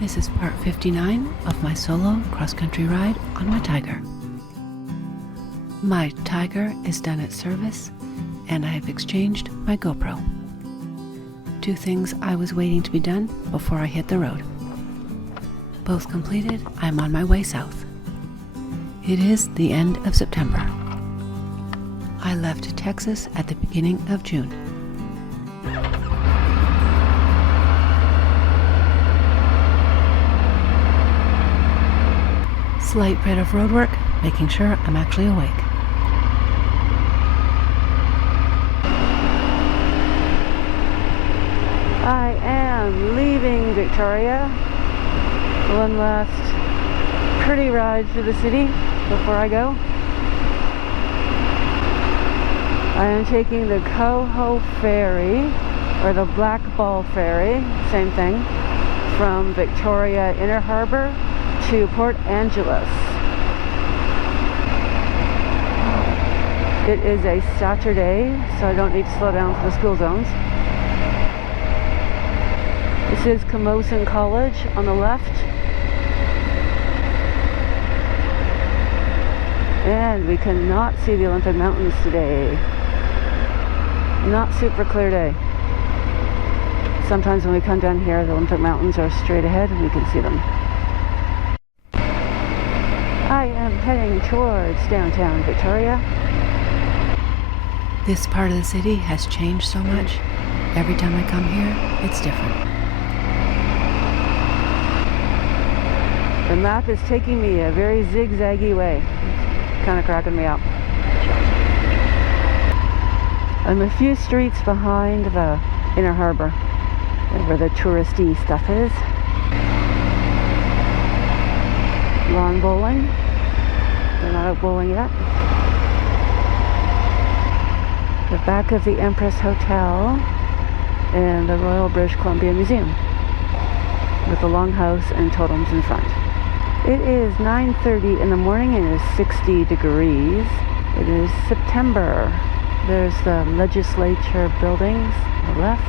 This is part 59 of my solo cross-country ride on my Tiger. My Tiger is done its service, and I have exchanged my GoPro. Two things I was waiting to be done before I hit the road. Both completed, I'm on my way south. It is the end of September. I left Texas at the beginning of June. Slight bit of road work, making sure I'm actually awake. I am leaving Victoria. One last pretty ride through the city before I go. I am taking the Coho Ferry, or the Black Ball Ferry, same thing, from Victoria Inner Harbor to Port Angeles. It is a Saturday, so I don't need to slow down for the school zones. This is Camosun College on the left. And we cannot see the Olympic Mountains today. Not super clear day. Sometimes when we come down here, the Olympic Mountains are straight ahead and we can see them. I am heading towards downtown Victoria. This part of the city has changed so much. Every time I come here, it's different. The map is taking me a very zigzaggy way. It's kind of cracking me up. I'm a few streets behind the Inner Harbor, where the touristy stuff is. Lawn bowling. They're not out bowling yet. The back of the Empress Hotel and the Royal British Columbia Museum with the longhouse and totems in front. It is 9:30 in the morning and it is 60 degrees. It is September. There's the legislature buildings on the left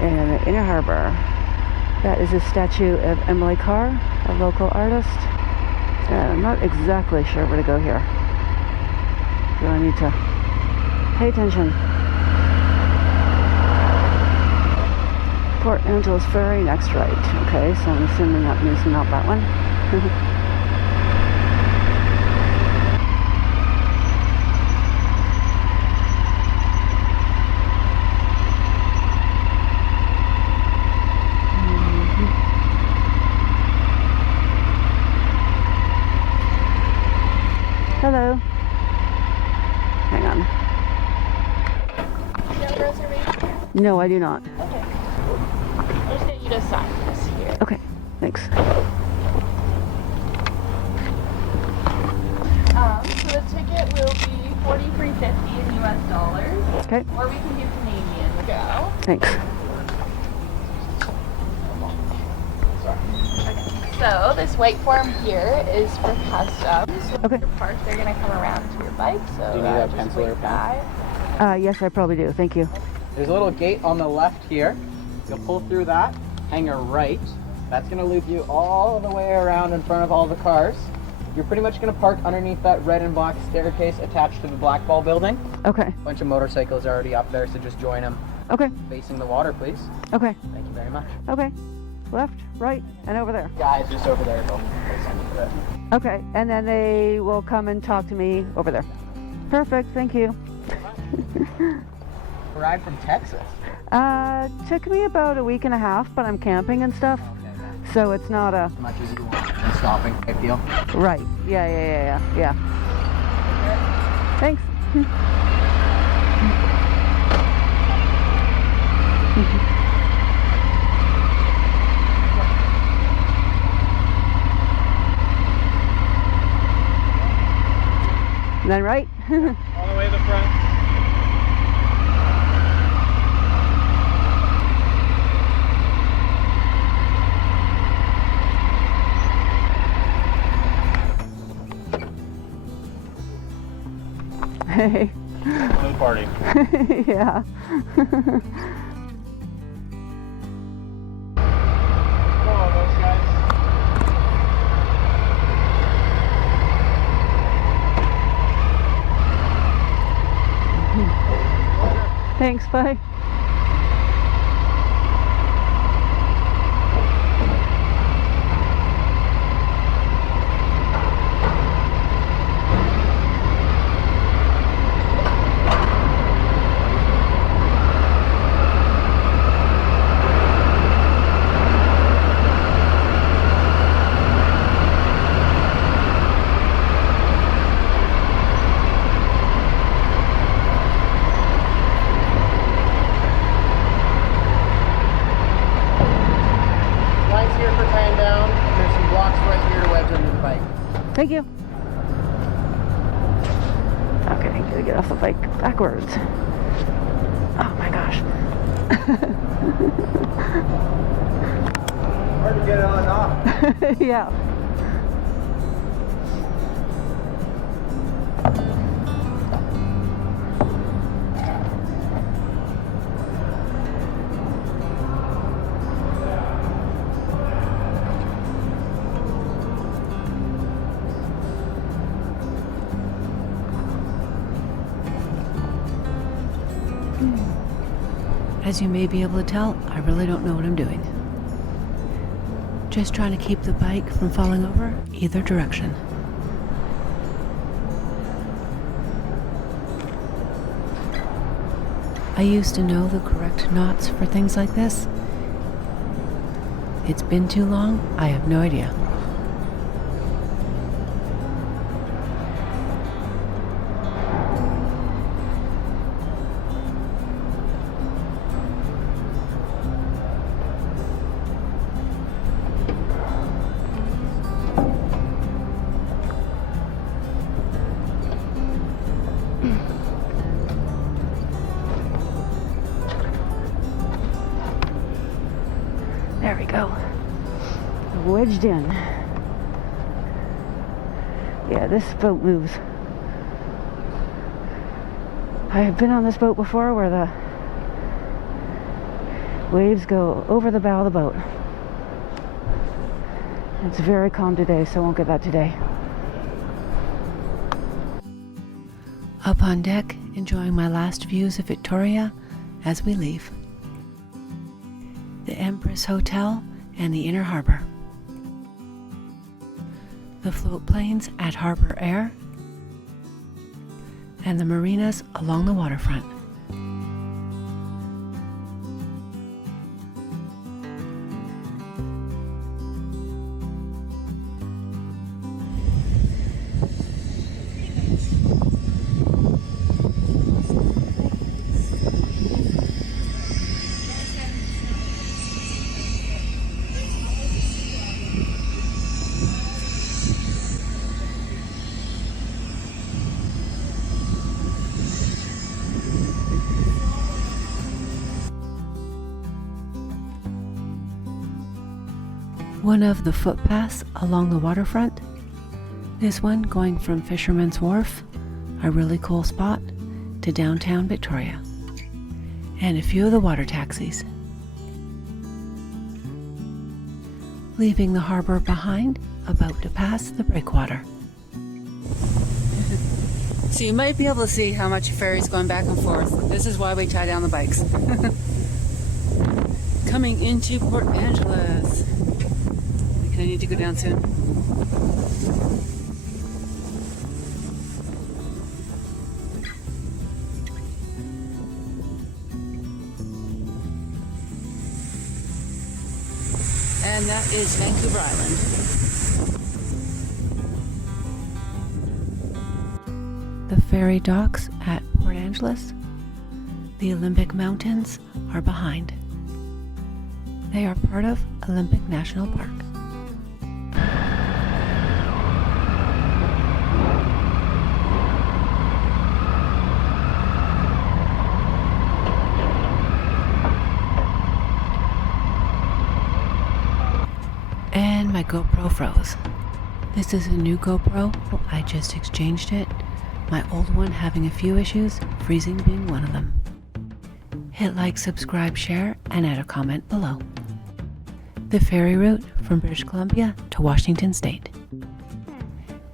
and the Inner Harbor. That is a statue of Emily Carr, a local artist. I'm not exactly sure where to go here. So I need to pay attention. Port Angeles Ferry, next right. Okay, so I'm assuming that means not that one. Hello. Hang on. Do you have a reservation? No, I do not. Okay. I'll just get you to sign this here. Okay, thanks. So the ticket will be $43.50 in US dollars. Okay. Or we can do Canadian to go. Thanks. So this white form here is for customs. When Okay. you're parked, they're gonna come around to your bike. So Do you need a just pencil or wait pen? by. Yes, I probably do. Thank you. There's a little gate on the left here. You'll pull through that, hang a right. That's gonna loop you all the way around in front of all the cars. You're pretty much gonna park underneath that red and black staircase attached to the Black Ball building. Okay. A bunch of motorcycles already up there, so just join them. Okay. Facing the water, please. Okay. Thank you very much. Okay. Left, right, and over there. Guys, just over there. They'll send you for it. Okay, and then they will come and talk to me over there. Perfect, thank you. Ride from Texas. Took me about a week and a half, but I'm camping and stuff, Okay, so it's not a... as much as you want. And stopping type deal. Right, yeah. Thanks. And then right. All the way to the front. Hey. Blue party. Yeah. Thanks, bye. Thank you. Okay, gotta get off the bike backwards. Oh my gosh. Hard to get it on off. Yeah. As you may be able to tell, I really don't know what I'm doing. Just trying to keep the bike from falling over either direction. I used to know the correct knots for things like this. It's been too long, I have no idea. There we go. Wedged in. Yeah, this boat moves. I have been on this boat before where the waves go over the bow of the boat. It's very calm today, so I won't get that today. Up on deck, enjoying my last views of Victoria as we leave. The Empress Hotel and the Inner Harbor. The float planes at Harbor Air and the marinas along the waterfront. One of the footpaths along the waterfront. This one going from Fisherman's Wharf, a really cool spot, to downtown Victoria. And a few of the water taxis. Leaving the harbor behind, about to pass the breakwater. So you might be able to see how much ferry's going back and forth. This is why we tie down the bikes. Coming into Port Angeles. I need to go down soon. And that is Vancouver Island. The ferry docks at Port Angeles. The Olympic Mountains are behind. They are part of Olympic National Park. And my GoPro froze. This is a new GoPro. I just exchanged it. My old one having a few issues, freezing being one of them. Hit like, subscribe, share, and add a comment below. The ferry route from British Columbia to Washington State.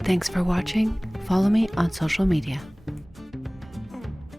Thanks for watching. Follow me on social media.